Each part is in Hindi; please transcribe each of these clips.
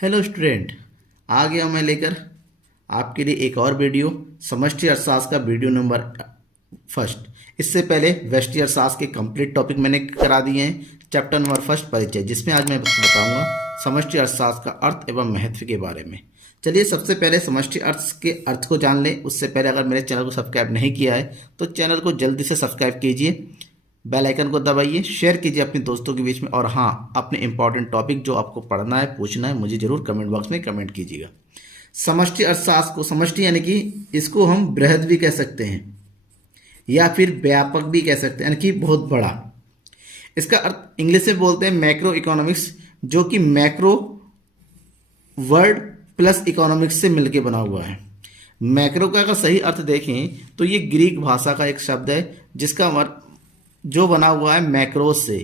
Hello student. आ गया मैं लेकर आपके लिए एक और वीडियो समष्टि अर्थशास्त्र का वीडियो नंबर फर्स्ट। इससे पहले व्यष्टि अर्थशास्त्र के कंप्लीट टॉपिक मैंने करा दिए हैं, चैप्टर नंबर फर्स्ट परिचय, जिसमें आज मैं बताऊंगा समष्टि अर्थशास्त्र का अर्थ एवं महत्व के बारे में। चलिए सबसे पहले समष्टि अर्थ के अर्थ को जान लें। उससे पहले अगर मेरे चैनल को सब्सक्राइब नहीं किया है तो चैनल को जल्दी से सब्सक्राइब कीजिए, बेल आइकन को दबाइए, शेयर कीजिए अपने दोस्तों के बीच में। और हाँ, अपने इंपॉर्टेंट टॉपिक जो आपको पढ़ना है, पूछना है, मुझे जरूर कमेंट बॉक्स में कमेंट कीजिएगा। समष्टि अर्थशास्त्र को, समष्टि यानी कि इसको हम बृहद भी कह सकते हैं या फिर व्यापक भी कह सकते हैं, यानी कि बहुत बड़ा। इसका अर्थ इंग्लिश में बोलते हैं मैक्रो इकोनॉमिक्स, जो कि मैक्रो वर्ड प्लस इकोनॉमिक्स से मिलकर बना हुआ है। मैक्रो का अगर सही अर्थ देखें तो ये ग्रीक भाषा का एक शब्द है जिसका जो बना हुआ है मैक्रोस से।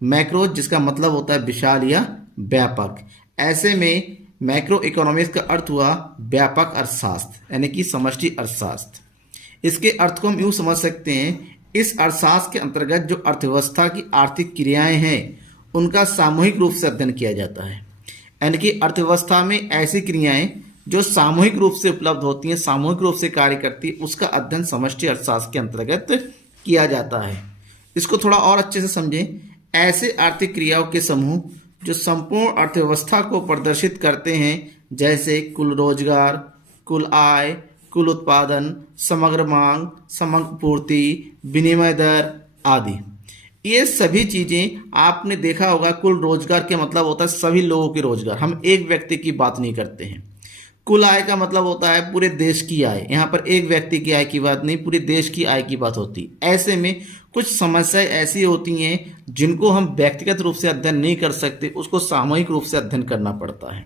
मैक्रो जिसका मतलब होता है विशाल या व्यापक। ऐसे में मैक्रो इकोनॉमिक्स का अर्थ हुआ व्यापक अर्थशास्त्र, यानी कि समष्टि अर्थशास्त्र। इसके अर्थ को हम यूं समझ सकते हैं, इस अर्थशास्त्र के अंतर्गत जो अर्थव्यवस्था की आर्थिक क्रियाएं हैं उनका सामूहिक रूप से अध्ययन किया जाता है। यानी कि अर्थव्यवस्था में ऐसी क्रियाएं जो सामूहिक रूप से उपलब्ध होती हैं, सामूहिक रूप से कार्य करती है, उसका अध्ययन समष्टि अर्थशास्त्र के अंतर्गत किया जाता है। इसको थोड़ा और अच्छे से समझें। ऐसे आर्थिक क्रियाओं के समूह जो संपूर्ण अर्थव्यवस्था को प्रदर्शित करते हैं, जैसे कुल रोजगार, कुल आय, कुल उत्पादन, समग्र मांग, समग्र पूर्ति, विनिमय दर आदि। ये सभी चीजें आपने देखा होगा। कुल रोजगार के मतलब होता है सभी लोगों के रोजगार, हम एक व्यक्ति की बात नहीं करते हैं। कुल आय का मतलब होता है पूरे देश की आय, यहाँ पर एक व्यक्ति की आय की बात नहीं, पूरे देश की आय की बात होती। ऐसे में कुछ समस्याएं ऐसी होती हैं जिनको हम व्यक्तिगत रूप से अध्ययन नहीं कर सकते, उसको सामूहिक रूप से अध्ययन करना पड़ता है।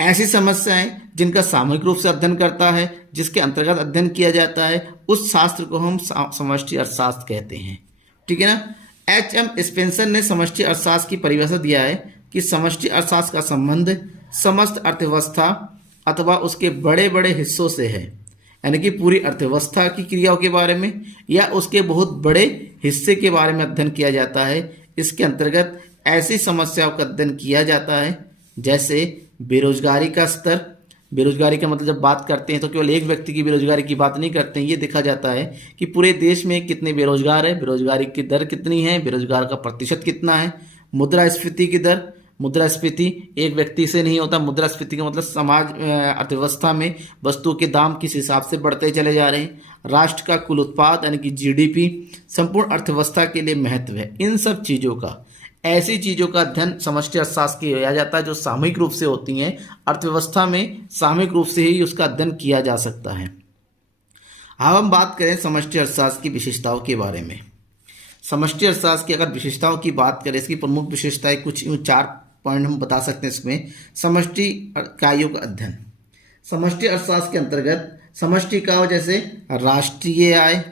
ऐसी समस्याएं जिनका सामूहिक रूप से अध्ययन करता है, जिसके अंतर्गत अध्ययन किया जाता है, उस शास्त्र को हम समष्टि अर्थशास्त्र कहते हैं। ठीक है ना। एच.एम. स्पेंसर ने समष्टि अर्थशास्त्र की परिभाषा दिया है कि समष्टि अर्थशास्त्र का संबंध समस्त अर्थव्यवस्था अथवा उसके बड़े बड़े हिस्सों से है, यानी कि पूरी अर्थव्यवस्था की क्रियाओं के बारे में या उसके बहुत बड़े हिस्से के बारे में अध्ययन किया जाता है। इसके अंतर्गत ऐसी समस्याओं का अध्ययन किया जाता है जैसे बेरोजगारी का स्तर। बेरोजगारी का मतलब जब बात करते हैं तो केवल एक व्यक्ति की बेरोजगारी की बात नहीं करते हैं, ये देखा जाता है कि पूरे देश में कितने बेरोजगार है, बेरोजगारी की दर कितनी है, बेरोजगार का प्रतिशत कितना है। मुद्रास्फीति की दर, मुद्रास्फीति एक व्यक्ति से नहीं होता। मुद्रास्फीति का मतलब समाज अर्थव्यवस्था में वस्तुओं के दाम किस हिसाब से बढ़ते चले जा रहे हैं। राष्ट्र का कुल उत्पाद यानी कि जीडीपी संपूर्ण अर्थव्यवस्था के लिए महत्व है। इन सब चीज़ों का, ऐसी चीज़ों का अध्ययन समष्टि अर्थशास्त्र किया जाता है जो सामूहिक रूप से होती हैं। अर्थव्यवस्था में सामूहिक रूप से ही उसका अध्ययन किया जा सकता है। अब हम बात करें समष्टि अर्थशास्त्र की विशेषताओं के बारे में। समष्टि अर्थशास्त्र की अगर विशेषताओं की बात करें, इसकी प्रमुख विशेषताएं कुछ यूँ 4 पॉइंट हम बता सकते हैं इसमें। समष्टि इकाइयों का अध्ययन। समष्टि अर्थशास्त्र के अंतर्गत समष्टि इकाई जैसे राष्ट्रीय आय,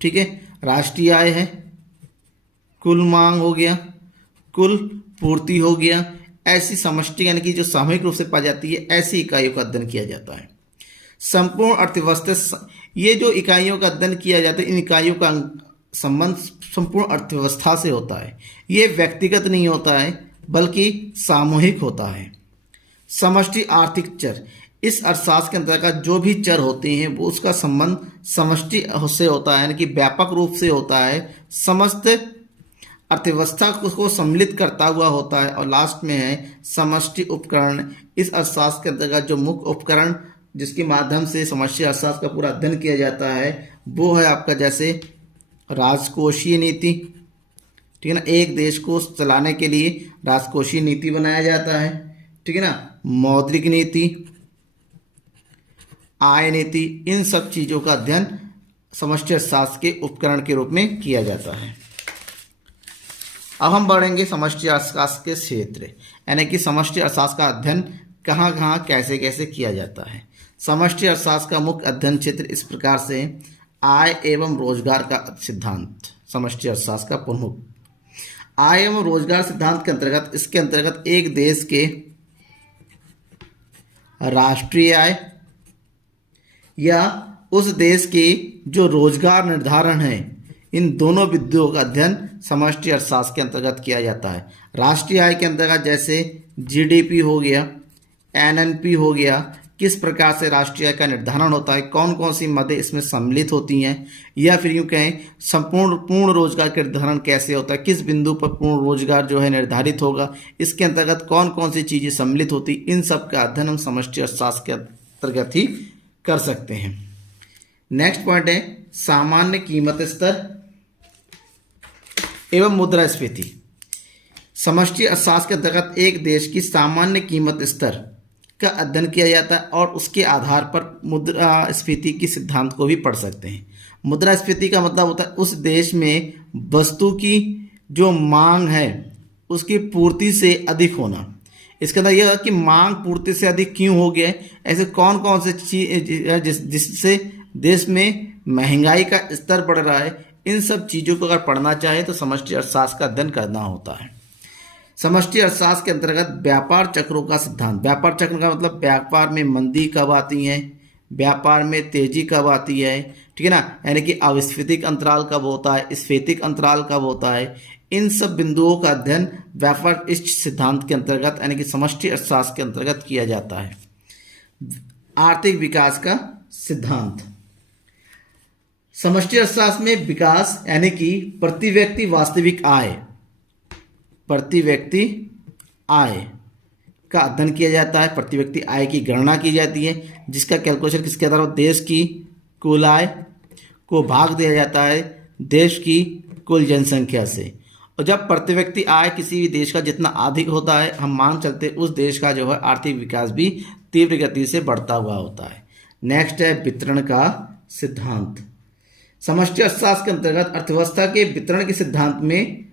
ठीक है, राष्ट्रीय आय है, कुल मांग हो गया, कुल पूर्ति हो गया। ऐसी समष्टि यानी कि जो सामूहिक रूप से पाई जाती है, ऐसी इकाइयों का अध्ययन किया जाता है। संपूर्ण अर्थव्यवस्था, ये जो इकाइयों का अध्ययन किया जाता है, इन इकाइयों का संबंध संपूर्ण अर्थव्यवस्था से होता है। ये व्यक्तिगत नहीं होता है बल्कि सामूहिक होता है। समष्टि आर्थिक चर, इस अर्थशास्त्र के अंतर्गत जो भी चर होते हैं वो उसका संबंध समष्टि से होता है, यानी कि व्यापक रूप से होता है, समस्त अर्थव्यवस्था को सम्मिलित करता हुआ होता है। और लास्ट में है समष्टि उपकरण। इस अर्थशास्त्र के अंतर्गत जो मुख्य उपकरण जिसके माध्यम से समष्टि अर्थशास्त्र का पूरा अध्ययन किया जाता है वो है आपका जैसे राजकोषीय नीति, ठीक है ना। एक देश को चलाने के लिए राजकोषीय नीति बनाया जाता है, ठीक है ना। मौद्रिक नीति, आय नीति, इन सब चीज़ों का अध्ययन समष्टि अर्थशास्त्र के उपकरण के रूप में किया जाता है। अब हम बढ़ेंगे समष्टि अर्थशास्त्र के क्षेत्र, यानी कि समष्टि अर्थशास्त्र का अध्ययन कहाँ कहाँ कैसे कैसे किया जाता है। समष्टि अर्थशास्त्र का मुख्य अध्ययन क्षेत्र इस प्रकार से: आय एवं रोजगार का सिद्धांत। समष्टि अर्थशास्त्र का प्रमुख आय एवं रोजगार सिद्धांत के अंतर्गत, इसके अंतर्गत एक देश के राष्ट्रीय आय या उस देश के जो रोजगार निर्धारण है, इन दोनों बिंदुओं का अध्ययन समष्टि अर्थशास्त्र के अंतर्गत किया जाता है। राष्ट्रीय आय के अंतर्गत जैसे जीडीपी हो गया, एनएनपी हो गया, किस प्रकार से राष्ट्रीय आय का निर्धारण होता है, कौन कौन सी मदें इसमें सम्मिलित होती हैं, या फिर यूँ कहें पूर्ण रोजगार का निर्धारण कैसे होता है, किस बिंदु पर पूर्ण रोजगार जो है निर्धारित होगा, इसके अंतर्गत कौन कौन सी चीज़ें सम्मिलित होती, इन सब का अध्ययन हम समष्टि अर्थशास्त्र के अंतर्गत ही कर सकते हैं। नेक्स्ट पॉइंट है सामान्य कीमत स्तर एवं मुद्रास्फीति। समष्टि अर्थशास्त्र के अंतर्गत एक देश की सामान्य कीमत स्तर का अध्ययन किया जाता है और उसके आधार पर मुद्रास्फीति की सिद्धांत को भी पढ़ सकते हैं। मुद्रास्फीति का मतलब होता है उस देश में वस्तु की जो मांग है उसकी पूर्ति से अधिक होना। इसका मतलब यह है कि मांग पूर्ति से अधिक क्यों हो गया है, ऐसे कौन कौन से चीज जिससे देश में महंगाई का स्तर बढ़ रहा है, इन सब चीज़ों को अगर पढ़ना चाहे तो समष्टि अर्थशास्त्र का अध्ययन करना होता है। समष्टि अर्थशास्त्र के अंतर्गत व्यापार चक्रों का सिद्धांत। व्यापार चक्र का मतलब व्यापार में मंदी कब आती है, व्यापार में तेजी कब आती है, ठीक है ना, यानी कि अविस्फीतिक अंतराल कब होता है, स्फीतिक अंतराल कब होता है, इन सब बिंदुओं का अध्ययन व्यापार इस सिद्धांत के अंतर्गत यानी कि समष्टि अर्थशास्त्र के अंतर्गत किया जाता है। आर्थिक विकास का सिद्धांत। समष्टि अर्थशास्त्र में विकास यानी कि प्रति व्यक्ति वास्तविक आय, प्रति व्यक्ति आय का अध्ययन किया जाता है। प्रति व्यक्ति आय की गणना की जाती है जिसका कैलकुलेशन किसके आधार पर, देश की कुल आय को भाग दिया जाता है देश की कुल जनसंख्या से, और जब प्रति व्यक्ति आय किसी भी देश का जितना अधिक होता है हम मान चलते उस देश का जो है आर्थिक विकास भी तीव्र गति से बढ़ता हुआ होता है। नेक्स्ट है वितरण का सिद्धांत। समष्टि अर्थशास्त्र के अंतर्गत अर्थव्यवस्था के वितरण के सिद्धांत में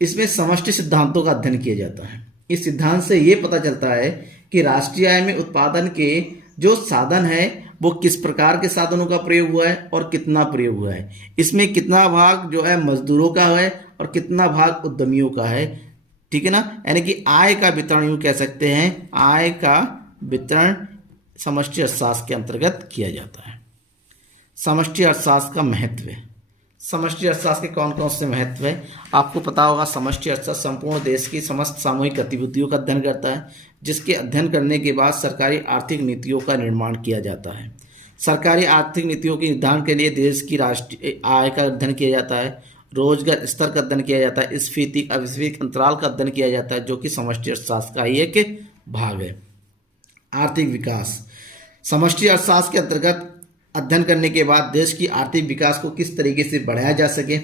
इसमें समष्टि सिद्धांतों का अध्ययन किया जाता है। इस सिद्धांत से ये पता चलता है कि राष्ट्रीय आय में उत्पादन के जो साधन है वो किस प्रकार के साधनों का प्रयोग हुआ है और कितना प्रयोग हुआ है, इसमें कितना भाग जो है मजदूरों का है और कितना भाग उद्यमियों का है, ठीक है ना, यानी कि आय का वितरण यूँ कह सकते हैं, आय का वितरण समष्टि अर्थशास्त्र के अंतर्गत किया जाता है। समष्टि अर्थशास्त्र का महत्व। समष्टि अर्थशास्त्र के कौन कौन से महत्व है आपको पता होगा। समष्टि अर्थशास्त्र संपूर्ण देश की समस्त सामूहिक गतिविधियों का अध्ययन करता है, जिसके अध्ययन करने के बाद सरकारी आर्थिक नीतियों का निर्माण किया जाता है। सरकारी आर्थिक नीतियों के निर्धारण के लिए देश की राष्ट्रीय आय का अध्ययन किया जाता है, रोजगार स्तर का अध्ययन किया जाता है, स्फीतिक अविस्फीतिक अंतराल का अध्ययन किया जाता है, जो कि समष्टि अर्थशास्त्र का ही एक भाग है। आर्थिक विकास। समष्टि अर्थशास्त्र के अंतर्गत अध्ययन करने के बाद देश की आर्थिक विकास को किस तरीके से बढ़ाया जा सके।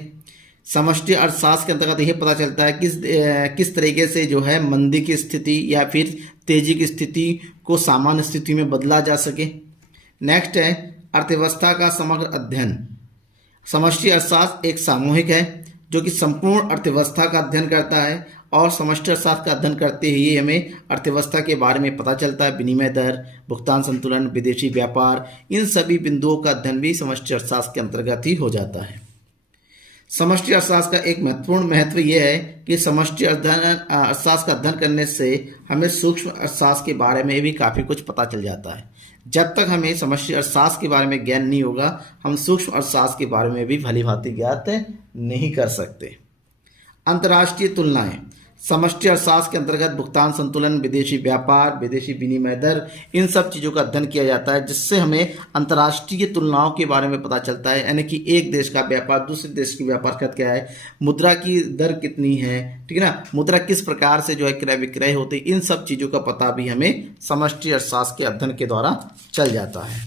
समष्टि अर्थशास्त्र के अंतर्गत यह पता चलता है किस तरीके से जो है मंदी की स्थिति या फिर तेजी की स्थिति को सामान्य स्थिति में बदला जा सके। नेक्स्ट है अर्थव्यवस्था का समग्र अध्ययन। समष्टि अर्थशास्त्र एक सामूहिक है जो कि संपूर्ण अर्थव्यवस्था का अध्ययन करता है, और समष्टि अर्थशास्त्र का अध्ययन करते ही हमें अर्थव्यवस्था के बारे में पता चलता है। विनिमय दर, भुगतान संतुलन, विदेशी व्यापार, इन सभी बिंदुओं का अध्ययन भी समष्टि अर्थशास्त्र के अंतर्गत ही हो जाता है। समष्टि अर्थशास्त्र का एक महत्वपूर्ण महत्व यह है कि समष्टि अर्थशास्त्र का अध्ययन करने से हमें सूक्ष्म अर्थशास्त्र के बारे में भी काफ़ी कुछ पता चल जाता है। जब तक हमें समष्टि अर्थशास्त्र के बारे में ज्ञान नहीं होगा हम सूक्ष्म अर्थशास्त्र के बारे में भी भली भांति ज्ञात नहीं कर सकते। अंतर्राष्ट्रीय तुलनाएं। समष्टि अर्थशास्त्र के अंतर्गत भुगतान संतुलन, विदेशी व्यापार, विदेशी विनिमय दर, इन सब चीज़ों का अध्ययन किया जाता है, जिससे हमें अंतर्राष्ट्रीय तुलनाओं के बारे में पता चलता है, यानी कि एक देश का व्यापार दूसरे देश की व्यापार खर्च क्या है, मुद्रा की दर कितनी है, ठीक है ना, मुद्रा किस प्रकार से जो है क्रय विक्रय होती है, इन सब चीज़ों का पता भी हमें समष्टि अर्थशास्त्र के अध्ययन के द्वारा चल जाता है।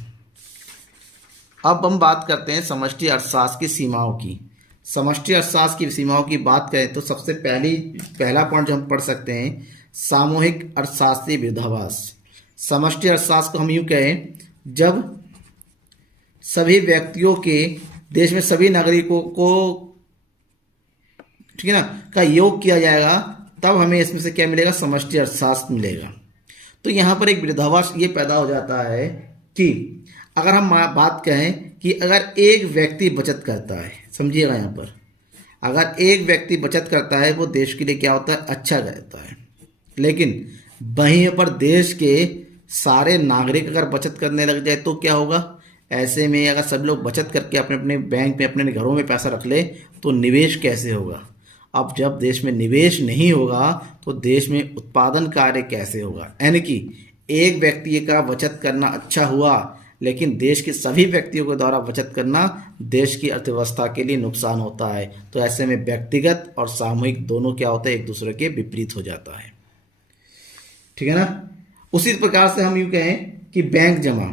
अब हम बात करते हैं समष्टि अर्थशास्त्र की सीमाओं की। समष्टि अर्थशास्त्र की सीमाओं की बात करें तो सबसे पहला पॉइंट जो हम पढ़ सकते हैं सामूहिक अर्थशास्त्रीय विरोधाभास। समष्टि अर्थशास्त्र को हम यूँ कहें जब सभी व्यक्तियों के देश में सभी नागरिकों को, ठीक है ना, का योग किया जाएगा तब हमें इसमें से क्या मिलेगा, समष्टि अर्थशास्त्र मिलेगा। तो यहाँ पर एक विरोधाभास ये पैदा हो जाता है कि अगर हम बात कहें कि अगर एक व्यक्ति बचत करता है, समझिएगा यहाँ पर, अगर एक व्यक्ति बचत करता है वो देश के लिए क्या होता है, अच्छा रहता है। लेकिन वहीं पर देश के सारे नागरिक अगर बचत करने लग जाए तो क्या होगा, ऐसे में अगर सब लोग बचत करके अपने अपने बैंक में अपने घरों में पैसा रख ले तो निवेश कैसे होगा। अब जब देश में निवेश नहीं होगा तो देश में उत्पादन कार्य कैसे होगा। यानी कि एक व्यक्ति का बचत करना अच्छा हुआ, लेकिन देश के सभी व्यक्तियों के द्वारा बचत करना देश की अर्थव्यवस्था के लिए नुकसान होता है। तो ऐसे में व्यक्तिगत और सामूहिक दोनों क्या होते हैं, एक दूसरे के विपरीत हो जाता है। ठीक है ना। उसी प्रकार से हम यूँ कहें कि बैंक जमा,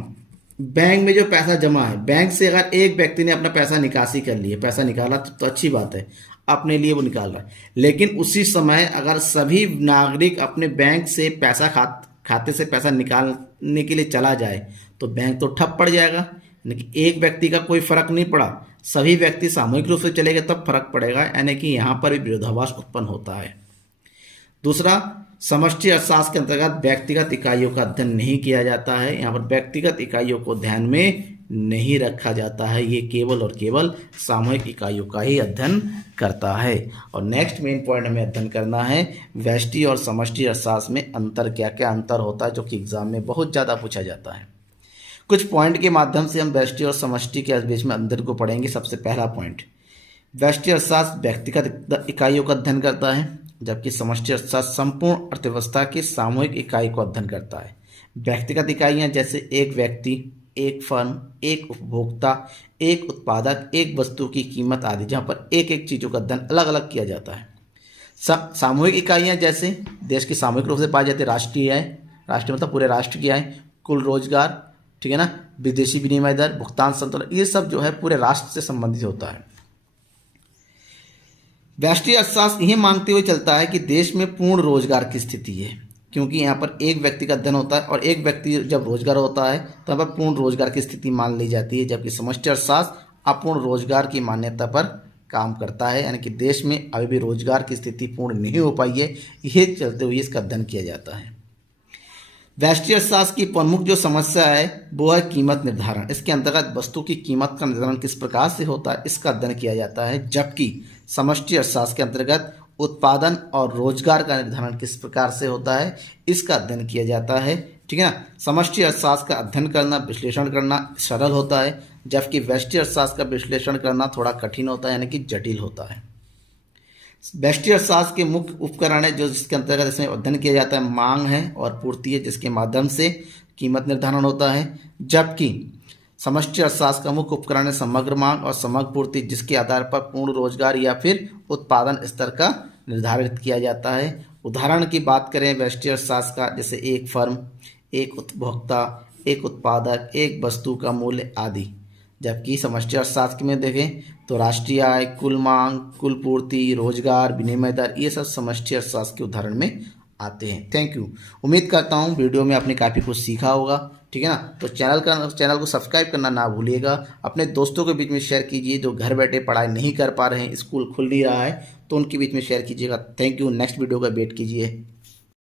बैंक में जो पैसा जमा है, बैंक से अगर एक व्यक्ति ने अपना पैसा निकासी कर लिया, पैसा निकाला तो अच्छी बात है, अपने लिए वो निकाल रहा है। लेकिन उसी समय अगर सभी नागरिक अपने बैंक से पैसा खाते से पैसा निकालने के लिए चला जाए तो बैंक तो ठप पड़ जाएगा। यानी कि एक व्यक्ति का कोई फर्क नहीं पड़ा, सभी व्यक्ति सामूहिक रूप से चले गए तब फर्क पड़ेगा। यानी कि यहाँ पर भी विरोधाभास उत्पन्न होता है। दूसरा, समष्टि अर्थशास्त्र के अंतर्गत व्यक्तिगत इकाइयों का अध्ययन नहीं किया जाता है। यहाँ पर व्यक्तिगत इकाइयों को ध्यान में नहीं रखा जाता है, ये केवल और केवल सामूहिक इकाइयों का ही अध्ययन करता है। और नेक्स्ट मेन पॉइंट हमें अध्ययन करना है, व्यष्टि और समष्टि अर्थशास्त्र में अंतर, क्या क्या अंतर होता है, जो कि एग्जाम में बहुत ज़्यादा पूछा जाता है। कुछ पॉइंट के माध्यम से हम व्यष्टि और समष्टि के बीच में अंतर को पढ़ेंगे। सबसे पहला पॉइंट, व्यष्टि अर्थशास्त्र व्यक्तिगत इकाइयों का अध्ययन करता है, जबकि समष्टि अर्थशास्त्र संपूर्ण अर्थव्यवस्था की सामूहिक इकाई को अध्ययन करता है। व्यक्तिगत इकाइयां जैसे एक व्यक्ति, एक फर्म, एक उपभोक्ता, एक उत्पादक, एक वस्तु की कीमत आदि, जहां पर एक एक चीज़ों का अध्ययन अलग अलग किया जाता है। सामूहिक इकाइयां जैसे देश की सामूहिक रूप से पाई जाती है राष्ट्रीय आय, राष्ट्रीय मतलब पूरे राष्ट्र की आय, कुल रोजगार, ठीक है ना, विदेशी विनिमय दर, भुगतान संतुलन, ये सब जो है पूरे राष्ट्र से संबंधित होता है। व्यष्टि अर्थशास्त्र यह मानते हुए चलता है कि देश में पूर्ण रोजगार की स्थिति है, क्योंकि यहाँ पर एक व्यक्ति का धन होता है और एक व्यक्ति जब रोजगार होता है तो यहाँ पर पूर्ण रोजगार की स्थिति मान ली जाती है, जबकि समष्टि अर्थशास्त्र अपूर्ण रोजगार की मान्यता पर काम करता है। यानी कि देश में अभी भी रोजगार की स्थिति पूर्ण नहीं हो पाई है, ये चलते हुए इसका अध्ययन किया जाता है। व्यष्टि अर्थशास्त्र की प्रमुख जो समस्या है वो है कीमत निर्धारण। इसके अंतर्गत वस्तु की कीमत का निर्धारण किस प्रकार से होता है, इसका अध्ययन किया जाता है, जबकि समष्टि अर्थशास्त्र के अंतर्गत उत्पादन और रोजगार का निर्धारण किस प्रकार से होता है, इसका अध्ययन किया जाता है। ठीक है ना। समष्टि अर्थशास्त्र का अध्ययन करना, विश्लेषण करना सरल होता है, जबकि व्यष्टि अर्थशास्त्र का विश्लेषण करना थोड़ा कठिन होता है, यानी कि जटिल होता है। व्यष्टि अर्थशास्त्र के मुख्य उपकरण है जो जिसके अंतर्गत इसमें अध्ययन किया जाता है, मांग है और पूर्ति है, जिसके माध्यम से कीमत निर्धारण होता है, जबकि समष्टि अर्थशास्त्र का मुख्य उपकरण है समग्र मांग और समग्र पूर्ति, जिसके आधार पर पूर्ण रोजगार या फिर उत्पादन स्तर का निर्धारित किया जाता है। उदाहरण की बात करें व्यष्टि अर्थशास्त्र का, जैसे एक फर्म, एक उपभोक्ता, एक उत्पादक, एक वस्तु का मूल्य आदि, जबकि समष्टि अर्थशास्त्र में देखें तो राष्ट्रीय आय, कुल मांग, कुल पूर्ति, रोजगार, विनिमय दर, ये सब समष्टि अर्थशास्त्र के उदाहरण में आते हैं। Thank you. उम्मीद करता हूँ वीडियो में आपने काफ़ी कुछ सीखा होगा। ठीक है ना। तो चैनल को सब्सक्राइब करना ना भूलिएगा। अपने दोस्तों के बीच में शेयर कीजिए जो घर बैठे पढ़ाई नहीं कर पा रहे हैं, स्कूल खुल नहीं रहा है, तो उनके बीच में शेयर कीजिएगा। Thank you. नेक्स्ट वीडियो का वेट कीजिए।